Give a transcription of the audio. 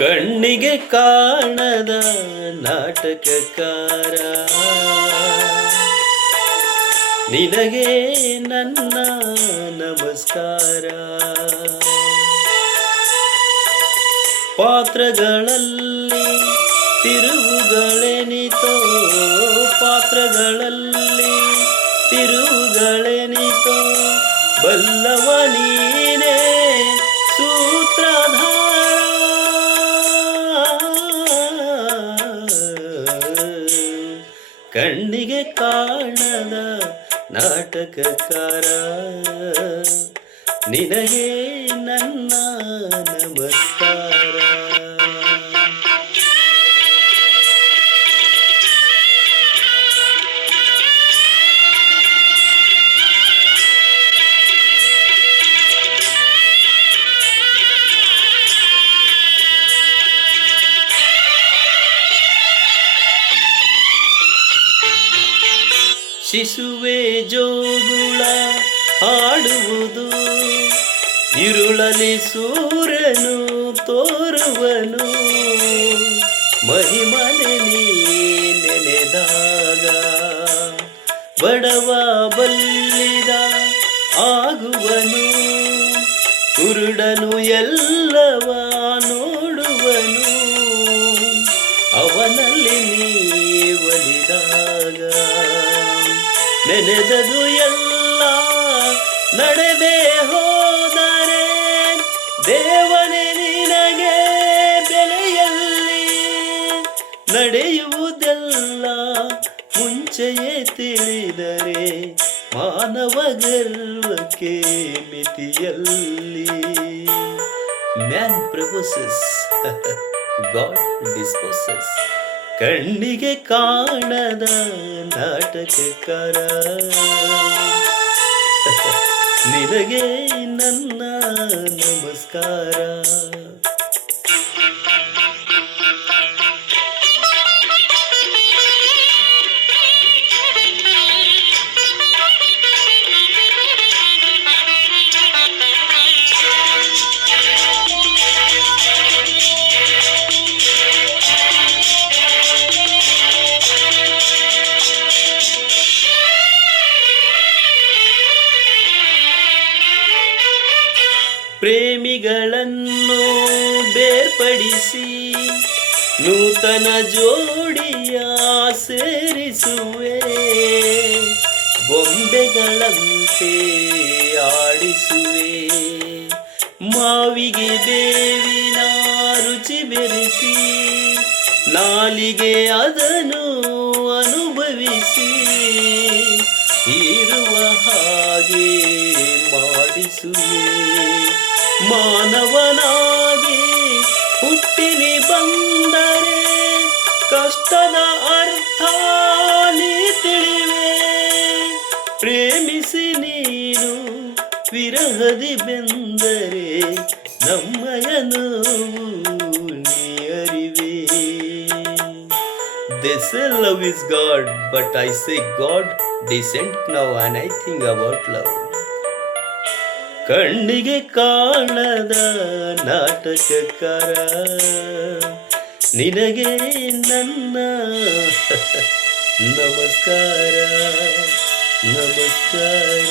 ಕಣ್ಣಿಗೆ ಕಾಣದ ನಾಟಕಕಾರ ನಿನಗೆ ನನ್ನ ನಮಸ್ಕಾರ. ಪಾತ್ರಗಳಲ್ಲಿ ತಿರುವುಗಳೆನಿತೋ, ಪಾತ್ರಗಳಲ್ಲಿ ತಿರುವುಗಳೆನಿತೋ, ಬಲ್ಲವ ನೀನೇ ಸೂತ್ರಧಾರ. ಕಣ್ಣಿಗೆ ಕಾಣದ ನಾಟಕಕಾರ ನಿನಗೆ ನನ್ನ ನಮಸ್ಕಾರ. ಶಿಶುವೆ ಜೋಗುಳ ಹಾಡುವುದು, ಇರುಳಲಿ ಸೂರ್ಯನು ತೋರುವನು, ಮಹಿಮನೆ ನೀ ನೆನೆದಾಗ ಬಡವ ಬಲ್ಲಿದ ಆಗುವನು, ಕುರುಡನು ಎಲ್ಲವ ನೋಡುವನು, ಅವನಲ್ಲಿ ನೀ ಒಲಿದಾಗ ನೆನೆದದು ಎಲ್ಲ ನಡೆದೇ ಹೋದರೆ ದೇವನೇ ನಿನಗೆ ಬೆಲೆಯಲ್ಲಿ. ನಡೆಯುವುದೆಲ್ಲ ಮುಂಚೆಯೇ ತಿಳಿದರೆ ಮಾನವ ಗರ್ವಕ್ಕೆ ಮಿತಿಯಲ್ಲಿ. Man proposes, god disposes. ಕಣ್ಣಿಗೆ ಕಾಣದ ನಾಟಕಕಾರ ನಿನಗೆ ನನ್ನ ನಮಸ್ಕಾರ. ಪ್ರೇಮಿಗಳನ್ನು ಬೇರ್ಪಡಿಸಿ ನೂತನ ಜೋಡಿಯ ಸೇರಿಸುವೆ, ಗೊಂಬೆಗಳಂತೆ ಆಡಿಸುವೆ. ಮಾವಿಗೆ ಬೇವಿನ ರುಚಿ ಬೆರೆಸಿ ನಾಲಿಗೆ ಅದನ್ನು ಅನುಭವಿಸಿ ಇರುವ ಹಾಗೆ ಮಾಡಿಸುವೆ. ಮಾನವನಾಗಿ ಹುಟ್ಟಿನಿ ಬಂದರೆ ಕಷ್ಟದ ಅರ್ಥ ನೀ ತಿಳಿವೆ. ಪ್ರೇಮಿಸಿ ನೀನು ವಿರಹದಿ ಬೆಂದರೆ ನಮ್ಮಯ ನೋವು ನೀ ಅರಿವೆ. They say love is God, but I say God descent now and I think about love. ಕಣ್ಣಿಗೆ ಕಾಣದ ನಾಟಕಕಾರ ನಿನಗೆ ನನ್ನ ನಮಸ್ಕಾರ ನಮಸ್ಕಾರ.